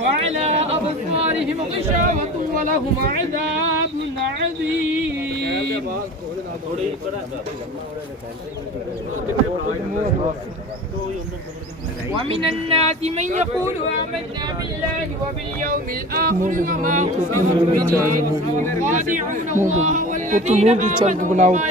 وعلى أبصارهم غشاوة ولهم عذاب عظيم ومن الناس من يقول آمنا بالله وباليوم الآخر وما هم بمؤمنين يخادعون الله والذين آمنوا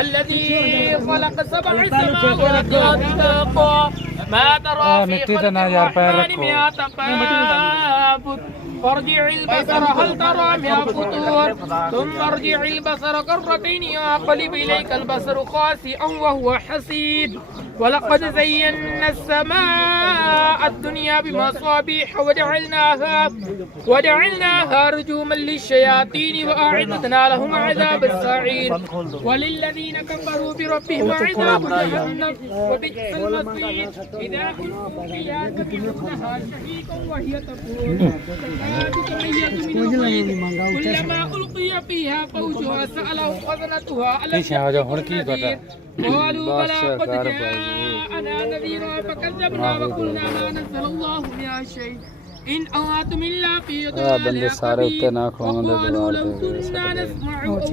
الذي خلق سبع سماوات طباقا ما ترى في خلق الرحمن من تفاوت فارجع البصر هل ترى من فطور ثم ارجع البصر كرتين ينقلب اليك البصر خاسئا وهو حسير ولقد زينا السماء الدنيا بمصابيح وجعلناها رجوما للشياطين وأعددنا لهم عذاب السعير وللذين كفروا بربهم عذاب جهنم وبئس المصير إذا ألقوا فيها سمعوا شهيقا وهي تفور كلما ألقي فيها فوج سألهم خزنتها ألم قالوا بلى قد جاءنا نذير فكذبنا وقلنا ما نزل الله من شيء إن أنتم إلا في ضلال كبير وقالوا لو كنا نسمع أو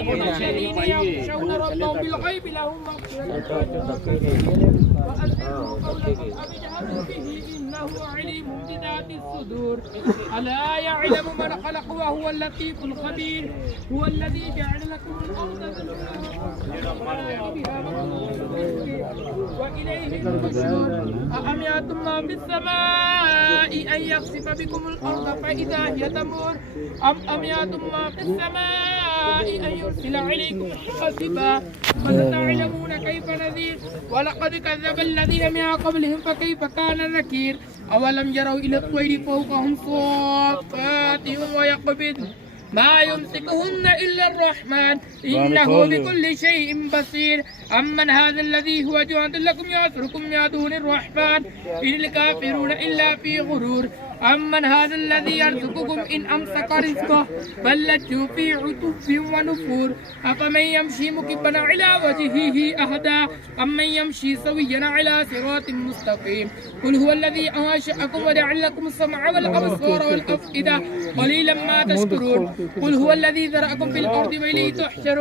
الذين يخشون ربهم بالغيب لهم إنه عليم بذات الصدور ألا يعلم من خلق وهو اللطيف الخبير هو الذي جعل لكم الأرض وإليه النشور أأمنتم من في السماء أن يخسف بكم الأرض فإذا هي تمور أم أمنتم من في السماء أن يرسل عليكم حاسبا فستعلمون كيف نذير ولقد كذب الذين من قبلهم فكيف كان نكير أولم يروا إلى الطير فوقهم صافات ويقبض ما يمسكهن إلا الرحمن إنه بكل شيء بصير أمن هذا الذي هو جند لكم يعصركم من دون الرحمن إن الكافرون إلا في غرور أمن هذا الذي يرزقكم إن أمسك رزقه بل لجوا في عتب ونفور أفمن يمشي مكبا على وجهه أهدى أمن يمشي سويا على صراط مستقيم قل هو الذي أنشأكم وجعل لكم السمع والأبصار والأفئدة قليلا ما تشكرون قل هو الذي ذرأكم في الأرض وإليه تحشرون